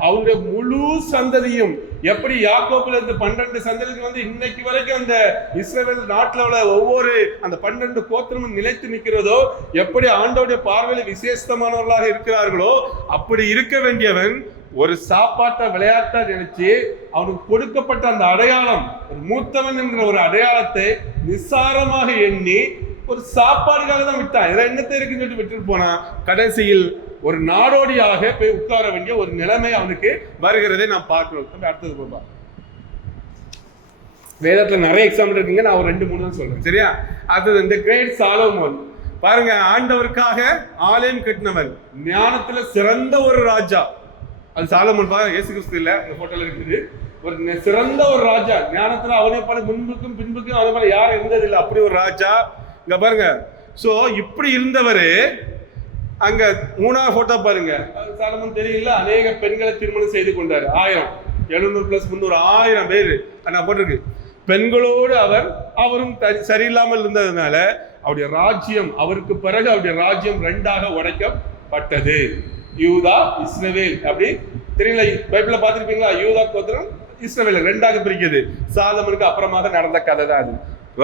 அவருடைய முழு சந்ததியும், எப்படி யாக்கோபுல இருந்து 12 சந்ததிக்கு இன்னைக்கு வரைக்கும் அந்த இஸ்ரவேல் நாட்டில் உள்ள ஒவ்வொரு அந்த 12 கோத்திரமும் நிலைத்து நிற்கிறதோ, எப்படி ஆண்டவருடைய பார்வையில் விசேஷமானவர்களாக இருக்கிறார்களோ, அப்படி இருக்க வேண்டியவன் ஒரு சாப்பாட்டை விளையாட்டா நினைச்சு அவனுக்கு கொடுக்கப்பட்ட அந்த அடையாளம், ஒரு மூத்தவன் என்கிற ஒரு அடையாளத்தை நிசாரமாக எண்ணி ஒரு சாப்பாடுக்காக தான் விட்டான். இதில் என்னத்தை இருக்குன்னு சொல்லிட்டு விட்டுட்டு போனா, கடைசியில் ஒரு நாடோடியாக போய் உட்கார வேண்டிய ஒரு நிலைமை அவனுக்கு வருகிறதை நாம் பார்க்கிறோம். அடுத்தது போப்பா, வேதத்துல நிறைய எக்ஸாம்பிள் இருக்குங்க, நான் ஒரு 2-3 தான் சொல்றேன், சரியா? அது இந்த கிரேட் சாலோமோன் பாருங்க, ஆண்டவருக்காக ஆலயம் கட்டினவன், ஞானத்துல சிறந்த ஒரு ராஜா. அது சாலோமோன் பாருங்க, இயேசு கிறிஸ்து இல்ல, இந்த போட்டோல இருக்குது. ஒரு சிறந்த ஒரு ராஜா, ஞானத்துல அவனை போல முன்புக்கும் பின்புக்கும் அவனை போல யாரும் இருந்ததில்லை, அப்படி ஒரு ராஜா. இங்க பாருங்க, சோ இப்படி இருந்தவரு அங்க 3வது போட்டோ பாருங்க, சாலமோன் தெரியல, அநேக பெண்களை திருமணம் செய்து கொண்டாரு. 1000, 700 + 300, 1000 பேர் நான் போட்டிருக்கு. பெண்களோடு அவரும் சரியில்லாமல் இருந்ததுனால அவருடைய ராஜ்யம், அவருக்கு பிறகு அவருடைய ராஜ்யம் 2ஆக உடைக்கப்பட்டது. யூதா, இஸ்ரவேல், அப்படி தெரியல, பைபிள்ல பார்த்திருப்பீங்களா? யூதா கோத்திரம் இஸ்ரவேல் 2ஆக பிரிக்குது. சாலமோனுக்கு அப்புறமாக நடந்த கதை தான் அது.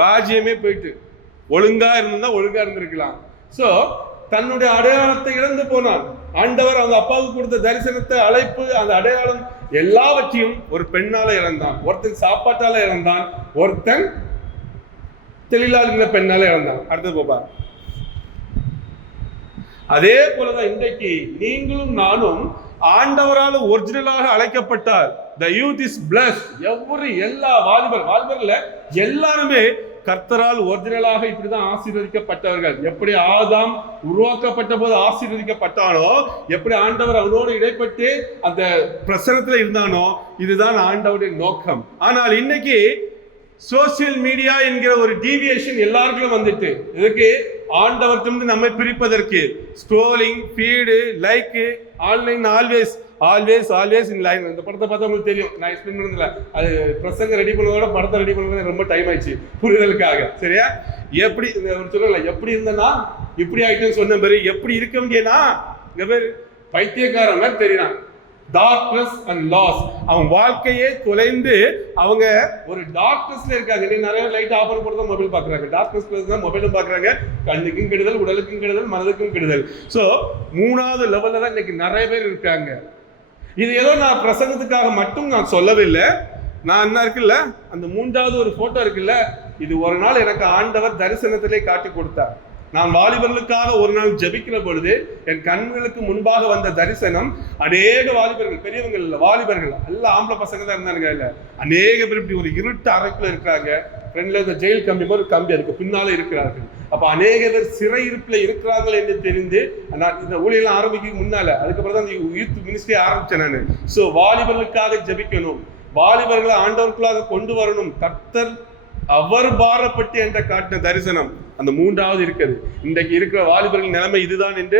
ராஜ்யமே போயிட்டு, ஒழுங்கா இருந்தா ஒழுங்கா இருந்திருக்கலாம். சோ தன்னுடைய அடையாளத்தை இழந்து போனான். ஆண்டவர் அவங்க அப்பாவுக்கு கொடுத்த தரிசனத்தை, அழைப்பு, அந்த அடையாளம் எல்லாவற்றையும் ஒரு பெண்ணால இழந்தான். ஒருத்தன் சாப்பாட்டால இழந்தான், ஒருத்தன் தொழிலாளிங்கிற பெண்ணால இழந்தான். அடுத்தது போப்பா. அதே போலதான் இன்றைக்கு நீங்களும் நானும் ஆண்டவரால் ஒரிஜினலாக அழைக்கப்பட்டார். The youth is blessed. எல்லா வாலிபர்கள் எல்லாருமே கர்த்தரால் ஒரிஜினலாக இப்படிதான் ஆசீர்வதிக்கப்பட்டவர்கள். எப்படி ஆதாம் உருவாக்கப்பட்ட போது ஆசீர்வதிக்கப்பட்டானோ, எப்படி ஆண்டவர் அவனோடு இடைப்பட்டு அந்த பிரசனத்துல இருந்தானோ, இதுதான் ஆண்டவருடைய நோக்கம். ஆனால் இன்னைக்கு சோசியல் மீடியா என்கிற ஒரு டீவியேஷன் எல்லாருக்கும் வந்துட்டு, இதுக்கு ஆண்டவர்கிட்ட நம்மை பிரிப்பதற்கு scrolling, feed, like, online, always in line. இந்த படத்தை பார்த்தா உங்களுக்கு தெரியும், நான் எக்ஸ்பிளைன் பண்ணதில்ல, அது பிரசங்க ரெடி பண்ணதோட படத்தை ரெடி பண்ணது ரொம்ப டைம் ஆயிடுச்சு புரிதலுக்காக, சரியா? எப்படி சொல்லல, எப்படி இருந்தனா இப்படி ஆயிட்டுன்னு சொன்ன மாதிரி, எப்படி இருக்க முடியனா இங்க பேர் பைத்தியக்காரன் மாதிரி தெரியும். டார்க்னஸ் அண்ட் லாஸ், அவன் வாழ்க்கையே தொலைந்து அவங்க ஒரு டார்க்னஸ்ல இருக்காங்க. நிறைய லைட் ஆஃப் பண்ணி போட்டு தான் மொபைல் பாக்குறாங்க, டார்க்னஸ் தான் மொபைலும் பாக்குறாங்க. கண்ணுக்கும் கெடுதல், உடலுக்கும் கெடுதல், மனதுக்கும் கெடுதல். சோ 3வது லெவல்ல தான் இன்னைக்கு நிறைய பேர் இருக்காங்க. இது ஏதோ நான் பிரசங்கத்துக்காக மட்டும் நான் சொல்லவில்லை. நான் என்ன இருக்குல்ல, அந்த 3வது ஒரு போட்டோ இருக்குல்ல, இது ஒரு நாள் எனக்கு ஆண்டவர் தரிசனத்திலே காட்டி கொடுத்தார். நான் வாலிபர்களுக்காக ஒரு நாள் ஜெபிக்கிற பொழுது என் கண்களுக்கு முன்பாக வந்த தரிசனம், அநேக வாலிபர்கள், பெரியவங்கள் இல்ல, வாலிபர்கள் எல்லாம் ஆம்பளை பசங்க தான் இருந்தாங்க. இல்ல, அநேக பேர் இப்படி ஒரு இருட்டு அறைக்குள்ள இருக்கிறாங்க. ஃப்ரெண்ட்ல இந்த ஜெயில் கம்பி மாதிரி கம்பி அதுக்கு பின்னால இருக்கிறார்கள். அப்ப அநேக பேர் சிறை இருப்புல இருக்கிறார்கள் என்று தெரிந்து, நான் இந்த ஊழியெல்லாம் ஆரம்பிக்க முன்னால, அதுக்கப்புறம் தான் யூத் மினிஸ்ட்ரி ஆரம்பிச்சேன் நான். சோ வாலிபர்களுக்காக ஜெபிக்கணும், வாலிபர்களை ஆண்டவர்களாக கொண்டு வரணும். கர்த்தர் அவர் பாரப்பட்டு என்ற காட்டின தரிசனம் அந்த 3வது இருக்குது. இன்றைக்கு இருக்கிற வாலிபர்கள் நிலைமை இதுதான் என்று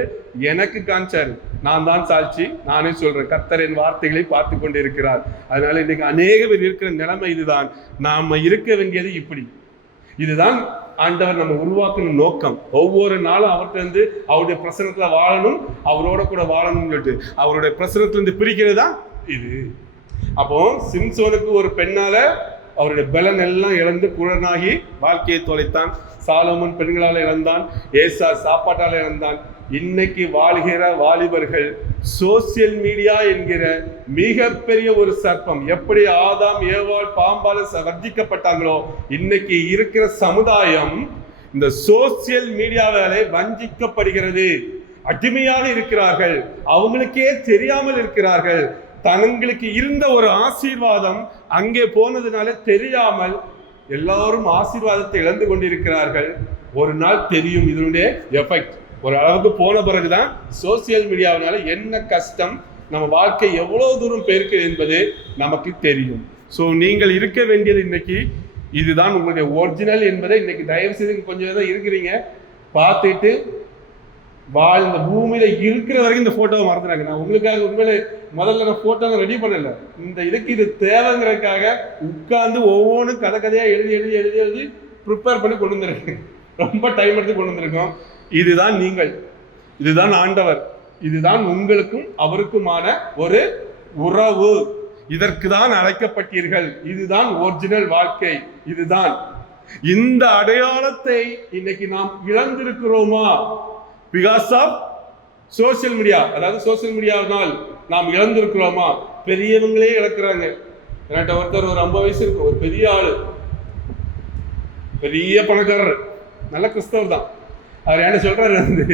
எனக்கு காமிச்சாரு. நான் தான் சாட்சி, நானே சொல்றேன். கர்த்தர் என் வார்த்தைகளை பார்த்து கொண்டு இருக்கிறார். அதனால இன்னைக்கு அநேக பேர் இருக்கிற நிலைமை இதுதான். நாம இருக்க வேண்டியது இப்படி. இதுதான் ஆண்டவர் நம்ம உருவாக்கின நோக்கம். ஒவ்வொரு நாளும் அவர்கிட்ட இருந்து அவருடைய பிரசனத்துல வாழணும், அவரோட கூட வாழணும்னு சொல்லிட்டு அவருடைய பிரசனத்துல இருந்து பிரிக்கிறது தான் இது. அப்போ சிம்சோனுக்கு ஒரு பெண்ணால அவருடைய பலன் எல்லாம் இழந்து குழனாகி வாழ்க்கையை தொலைத்தான். சாலமோன் பெண்களால் இழந்தான். ஏசா சாப்பாட்டால் இழந்தான். இன்னைக்கு வாழ்கிற வாலிபர்கள் சோசியல் மீடியா என்கிற மிகப்பெரிய ஒரு சர்ப்பம். எப்படி ஆதாம் ஏவாள் பாம்பால வஞ்சிக்கப்பட்டாங்களோ, இன்னைக்கு இருக்கிற சமுதாயம் இந்த சோசியல் மீடியாவாலே வஞ்சிக்கப்படுகிறது. அடிமையாக இருக்கிறார்கள், அவங்களுக்கே தெரியாமல் இருக்கிறார்கள். தங்களுக்கு இருந்த ஒரு ஆசீர்வாதம் அங்கே போனதுனால தெரியாமல் எல்லாரும் ஆசீர்வாதத்தை இழந்து கொண்டிருக்கிறார்கள். ஒரு நாள் தெரியும் இதனுடைய எஃபெக்ட். ஒரு அளவுக்கு போன பிறகுதான் சோசியல் மீடியாவினால என்ன கஷ்டம், நம்ம வாழ்க்கை எவ்வளவு தூரம் போயிருக்கு என்பது நமக்கு தெரியும். ஸோ நீங்கள் இருக்க வேண்டியது இன்னைக்கு இதுதான் உங்களுடைய ஒரிஜினல் என்பதை இன்னைக்கு தயவு செய்து கொஞ்சம் தான் இருக்கிறீங்க பார்த்துட்டு இந்த பூமியில இருக்கிற வரைக்கும் இந்த போட்டோவை மறந்துறாங்க. நான் உங்களுக்காக உண்மையிலே முதல்ல நான் போட்டோ ரெடி பண்ணல, இந்த இதுக்கு இது தேவைங்கிறதுக்காக உட்கார்ந்து ஒவ்வொன்றும் கதையா எழுதி ப்ரிப்பேர் பண்ணி கொண்டு வந்துருக்கேன். ரொம்ப டைம் எடுத்து கொண்டு வந்திருக்கோம். இதுதான் நீங்கள், இதுதான் ஆண்டவர், இதுதான் உங்களுக்கும் அவருக்குமான ஒரு உறவு. இதற்கு தான் அழைக்கப்பட்டீர்கள். இதுதான் ஒரிஜினல் வாழ்க்கை. இதுதான். இந்த அடையாளத்தை இன்னைக்கு நாம் இழந்திருக்கிறோமா? பிகாஸ் ஆஃப் சோசியல் மீடியா, அதாவது சோசியல் மீடியாவினால் நாம் இழந்திருக்கிறோமா? பெரியவங்களே இழக்கிறாங்க. என்கிட்ட ஒருத்தர் ஒரு 50 வயசு இருக்கும், ஒரு பெரிய ஆளு, பெரிய பணக்காரர், நல்ல கிறிஸ்தவர் தான். அவர் என்ன சொல்றாரு, வந்து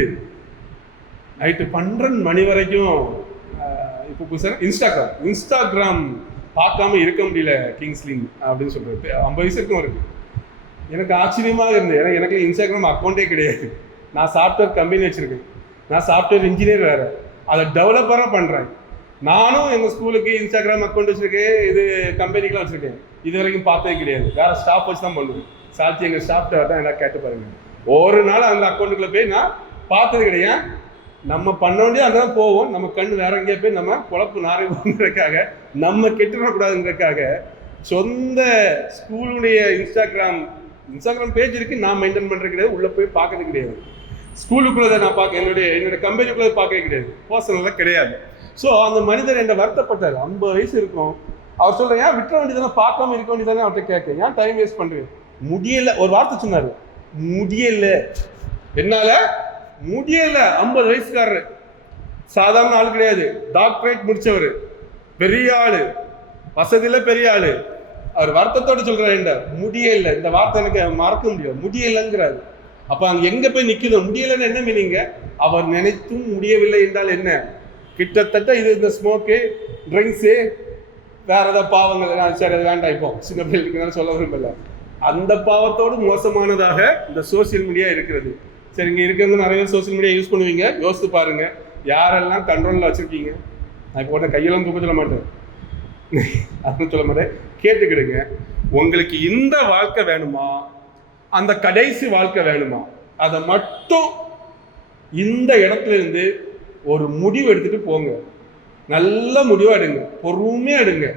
நைட்டு 12 மணி வரைக்கும் இப்போ புதுசாக இன்ஸ்டாகிராம் பார்க்காம இருக்க முடியல கிங்ஸ்லின் அப்படின்னு சொல்றாரு. 50 வயசு இருக்கும் அவருக்கு. எனக்கு ஆச்சரியமாக இருந்தது. ஏன்னா எனக்கு இன்ஸ்டாகிராம் அக்கௌண்ட்டே கிடையாது. நான் சாஃப்ட்வேர் கம்பெனி வச்சுருக்கேன், நான் சாஃப்ட்வேர் இன்ஜினியர் வேறு, அதை டெவலப்பராக பண்ணுறேன். நானும் எங்கள் ஸ்கூலுக்கு இன்ஸ்டாகிராம் அக்கௌண்ட் வச்சுருக்கேன், இது கம்பெனிக்கெலாம் வச்சுருக்கேன். இது வரைக்கும் பார்த்ததே கிடையாது. வேறு ஸ்டாஃப் வச்சு தான் பண்ணுவேன். சாட்சி எங்கள் ஸ்டாஃப்டாக தான் எல்லாம் கேட்டு பாருங்கள். ஒரு நாள் அந்த அக்கௌண்ட்டுக்குள்ளே போய் நான் பார்த்தது கிடையாது. நம்ம பண்ண வேண்டிய அதான் போவோம். நம்ம கண் வேற எங்கேயா போய் நம்ம குழப்பு நாரைக்காக, நம்ம கெட்டுடக்கூடாதுங்கிறதுக்காக சொந்த ஸ்கூலுடைய இன்ஸ்டாகிராம் பேஜ் இருக்குது, நான் மெயின்டைன் பண்ணுறது கிடையாது. உள்ளே போய் பார்க்கறது கிடையாது. ஸ்கூலுக்குள்ளதை நான் பார்க்க, என்னோட கம்பெனிக்குள்ளே பார்க்கவே கிடையாது. பர்சனலாக கிடையாது. ஸோ அந்த மனிதர் என்ன வருத்தப்பட்டார். 50 வயசு இருக்கும். அவர் சொல்கிறேன், ஏன் விட்டுற வேண்டியதானே, பார்க்காம இருக்க வேண்டியதானே அவர்கிட்ட கேட்க, ஏன் டைம் வேஸ்ட் பண்ணுறேன்? முடியலை. ஒரு வார்த்தை சொன்னார், முடியலை. என்னால் முடியலை. 50 வயசுக்காரரு, சாதாரண ஆள் கிடையாது, டாக்டரேட் முடித்தவர், பெரிய ஆள், வசதியில் பெரிய ஆள். அவர் வருத்தத்தோடு சொல்கிறார், முடியலை. இந்த வார்த்தை எனக்கு மறக்க முடியாது, முடியலைங்கிறாரு. அப்போ அங்கே எங்கே போய் நிற்குது? முடியலைன்னு என்ன மீனிங்க? அவர் நினைத்தும் முடியவில்லை என்றால் என்ன? கிட்டத்தட்ட இது இந்த ஸ்மோக்கு, ட்ரிங்க்ஸு, வேற ஏதாவது பாவங்கள், சரி அது வேண்டாம், இப்போ சின்ன பிள்ளைகளுக்கு சொல்ல விரும்பல, அந்த பாவத்தோடு மோசமானதாக இந்த சோசியல் மீடியா இருக்கிறது. சரி, இங்கே இருக்கிறவங்க நிறைய பேர் சோசியல் மீடியா யூஸ் பண்ணுவீங்க. யோசித்து பாருங்க, யாரெல்லாம் கண்ட்ரோலில் வச்சுருக்கீங்க. நான் இப்போ உடனே கையெல்லாம் தூக்க சொல்ல மாட்டேன், அப்படின்னு சொல்ல மாட்டேன். கேட்டுக்கிடுங்க, உங்களுக்கு இந்த வாழ்க்கை வேணுமா, அந்த கடைசி வாழ்க்கை வேணுமா? அதை மட்டும் இந்த இடத்துல இருந்து ஒரு முடிவு எடுத்துட்டு போங்க. நல்ல முடிவாக எடுங்க, பொறுமையாக எடுங்க.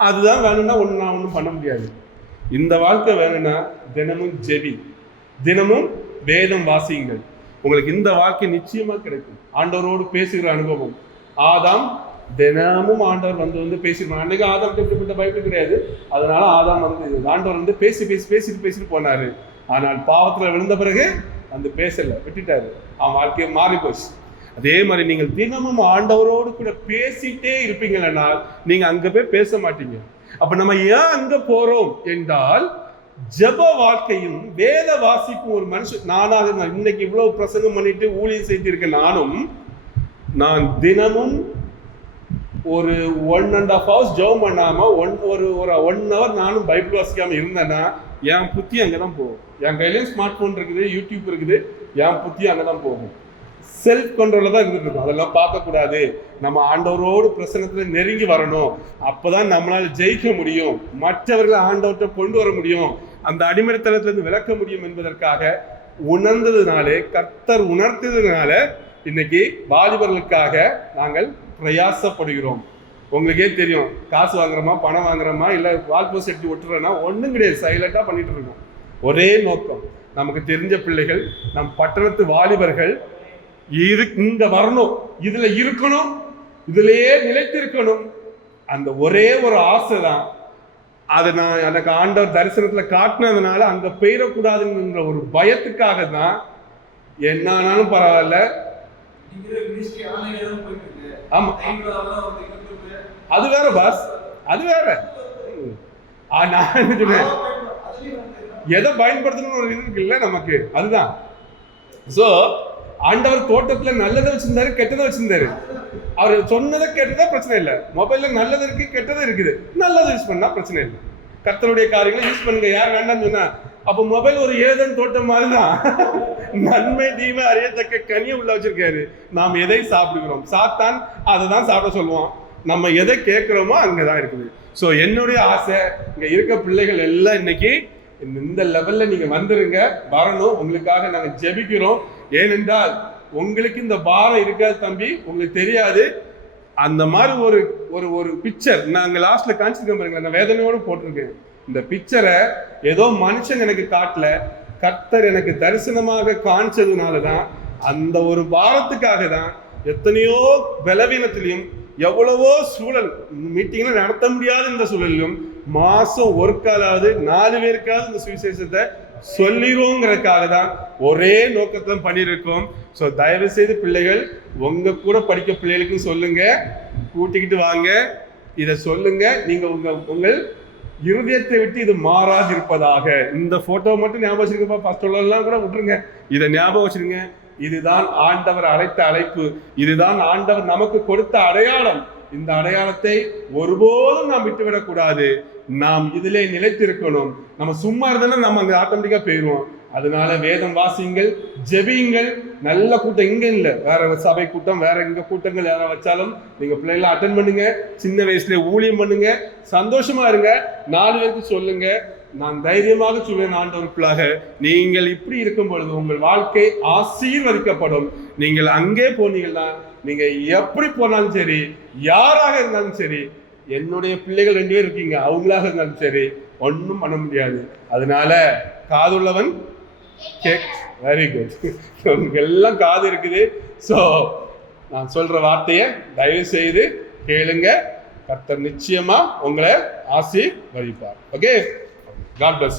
அதுதான் வேணும்னா ஒன்றும் பண்ண முடியாது. இந்த வாழ்க்கை வேணும்னா தினமும் ஜெபி, தினமும் வேதம் வாசியுங்கள். உங்களுக்கு இந்த வாழ்க்கை நிச்சயமாக கிடைக்கும். ஆண்டவரோடு பேசுகிற அனுபவம். ஆதாம் தினமும் ஆண்டவர் வந்து பேசிருப்பாங்க. அன்னைக்கு ஆதாம் எப்படிப்பட்ட பைபிள் கிடையாது. அதனால ஆதாம் ஆண்டவர் வந்து பேசிட்டு போனாரு. ஆனால் பாவத்தில் விழுந்த பிறகு அந்த பேசல, விட்டுட்டாரு. அவன் வாழ்க்கையை மாறி போச்சு. அதே மாதிரி நீங்கள் தினமும் ஆண்டவரோடு கூட பேசிட்டே இருப்பீங்கன்னால் நீங்க அங்க போய் பேச மாட்டீங்க. அப்ப நம்ம ஏன் அங்க போறோம் என்றால், ஜப வாழ்க்கையும் வேத வாசிப்பும் ஒரு மனுஷன், நானாக இன்னைக்கு இவ்வளவு பிரசங்கம் பண்ணிட்டு ஊழியம் செய்திருக்கேன். நான் தினமும் ஒரு 1.5 hours ஜெபம் பண்ணாம ஒரு 1 hour நானும் பைபிள் வாசிக்காம இருந்தேன்னா என் புத்தி அங்கதான் போகும். என் கையிலையும் ஸ்மார்ட் போன் இருக்குது, யூடியூப் இருக்குது, என் புத்தி அங்கதான் போகும். செல்ஃப் கண்ட்ரோல்ல தான் இருந்துட்டு இருக்கும். அதெல்லாம் பார்க்கக்கூடாது. நம்ம ஆண்டவரோடு பிரசன்னத்துல நெருங்கி வரணும். அப்பதான் நம்மளால ஜெயிக்க முடியும், மற்றவர்களை ஆண்டவர்கிட்ட கொண்டு வர முடியும், அந்த அடிமைத்தனத்திலிருந்து விளக்க முடியும் என்பதற்காக உணர்ந்ததுனாலே, கர்த்தர் உணர்த்ததுனால இன்னைக்கு வாலிபர்களுக்காக நாங்கள் பிரயாசப்படுகிறோம். உங்களுக்கே தெரியும், காசு வாங்குறோமா, பணம் வாங்குறோமா, இல்லை வால் போஸ்ட் எடுத்து ஒட்டுறோன்னா ஒன்றும் கிடையாது. சைலண்டாக பண்ணிட்டு இருக்கோம். ஒரே நோக்கம், நமக்கு தெரிஞ்ச பிள்ளைகள், நம் பட்டணத்து வாலிபர்கள் இங்க வரணும், இதுல இருக்கணும், இதுலயே நிலைத்திருக்கணும். அந்த ஒரே ஒரு ஆசை தான். அதை நான் எனக்கு ஆண்டவர் தரிசனத்துல காட்டினதுனால அங்க போயிடக்கூடாதுங்கிற ஒரு பயத்துக்காக தான் என்ன ஆனாலும் பரவாயில்ல. ஆமா, அது வேற பாஸ், அது வேற. நான் என்ன சொல்றேன், எதை பயன்படுத்தணும்னு ஒரு இது இருக்குல்ல நமக்கு, அதுதான். சோ ஆண்டவர் தோட்டத்துல நல்லதை வச்சிருந்தாரு, கெட்டதை வச்சிருந்தாரு. அவர் சொன்னதை கேட்டதா பிரச்சனை இல்லை. மொபைல்ல நல்லது இருக்கு, கெட்டது இருக்குது. நல்லதை யூஸ் பண்ணா பிரச்சனை இல்லை. கர்த்தருடைய காரியங்களை யூஸ் பண்ணுங்க. யார் வேண்டாம்னு சொன்னா, அப்ப மொபைல் ஒரு ஏதன் தோட்டம் மாதிரிதான். நன்மை தீமை அறியத்தக்க கனியை உள்ள வச்சிருக்காரு. நாம் எதை சாப்பிடுகிறோம், சாத்தான் அதை தான் சாப்பிட சொல்லுவான். நம்ம எதை கேட்கிறோமோ அங்கதான் இருக்குது. ஸோ என்னுடைய ஆசை, இங்க இருக்க பிள்ளைகள் எல்லாம் இன்னைக்கு இந்த லெவல்ல நீங்க வந்துருங்க, வரணும். உங்களுக்காக நாங்க ஜெபிக்கிறோம். ஏனென்றால் உங்களுக்கு இந்த பாரம் இருக்காது தம்பி, உங்களுக்கு தெரியாது. அந்த மாதிரி ஒரு ஒரு ஒரு பிக்சர் நாங்கள் லாஸ்ட்ல காமிச்சிருக்கேன் பாருங்க, நான் வேதனையோடு போட்டிருக்கேன். இந்த பிக்சரை ஏதோ மனுஷன் எனக்கு காட்டல, கர்த்தர் எனக்கு தரிசனமாக காமிச்சதுனாலதான், அந்த ஒரு பாரத்துக்காக தான் எத்தனையோ பலவீனத்திலையும் எவ்வளவோ சூழல் மீட்டிங்ல நடத்த முடியாத இந்த சூழலிலும் மாசம் ஒரு காலாவது 4 பேருக்காவது இந்த சுவிசேஷத்தை சொல்லிடுவோங்கிறதுக்காக தான் ஒரே நோக்கத்தை பண்ணியிருக்கோம். ஸோ தயவு செய்து பிள்ளைகள் உங்க கூட படிக்க பிள்ளைகளுக்கும் சொல்லுங்க, கூட்டிக்கிட்டு வாங்க, இதை சொல்லுங்க. நீங்க உங்கள் இருதயத்தை விட்டு இது மாறாது இருப்பதாக. இந்த போட்டோ மட்டும் ஞாபகம் வச்சிருக்கப்பா, ஃபர்ஸ்ட் எல்லாம் கூட விட்டுருங்க, இதை ஞாபகம் வச்சிருங்க. இதுதான் ஆண்டவர் அழைத்த அழைப்பு, இதுதான் ஆண்டவர் நமக்கு கொடுத்த அடையாளம். இந்த அடையாளத்தை ஒருபோதும் நாம் விட்டுவிடக்கூடாது. நாம் இதிலே நிலைத்திருக்கணும். நம்ம சும்மா இருந்தாலும் நம்ம அங்க ஆட்டோமேட்டிக்கா போயிடுவோம். அதனால வேதம் வாசியுங்கள், ஜெபியுங்கள். நல்ல கூட்டம் இங்க இல்ல, வேற சபை கூட்டம், வேற இங்க கூட்டங்கள் யாராவது வச்சாலும் நீங்க பிள்ளைகளை அட்டென்ட் பண்ணுங்க. சின்ன வயசுல ஊழியம் பண்ணுங்க, சந்தோஷமா இருங்க. 4 பேருக்கு சொல்லுங்க. நான் தைரியமாக சொல்வேன், ஆண்டவருக்குள்ளாக நீங்கள் இப்படி இருக்கும் பொழுது உங்கள் வாழ்க்கை ஆசீர்வதிக்கப்படும். நீங்கள் அங்கே போனீங்கன்னா, நீங்க எப்படி போனாலும் சரி, யாராக இருந்தாலும் சரி, என்னுடைய பிள்ளைகள் 2 பேர் இருக்கீங்க, அவங்களாக இருந்தாலும் சரி, ஒன்றும் பண்ண முடியாது. அதனால காதுள்ளவன் வெரி குட், உங்களுக்கு எல்லாம் காது இருக்குது. ஸோ நான் சொல்ற வார்த்தையை தயவு செய்து கேளுங்க. கர்த்தர் நிச்சயமா உங்களை ஆசீர்வதிப்பார். Okay, God bless.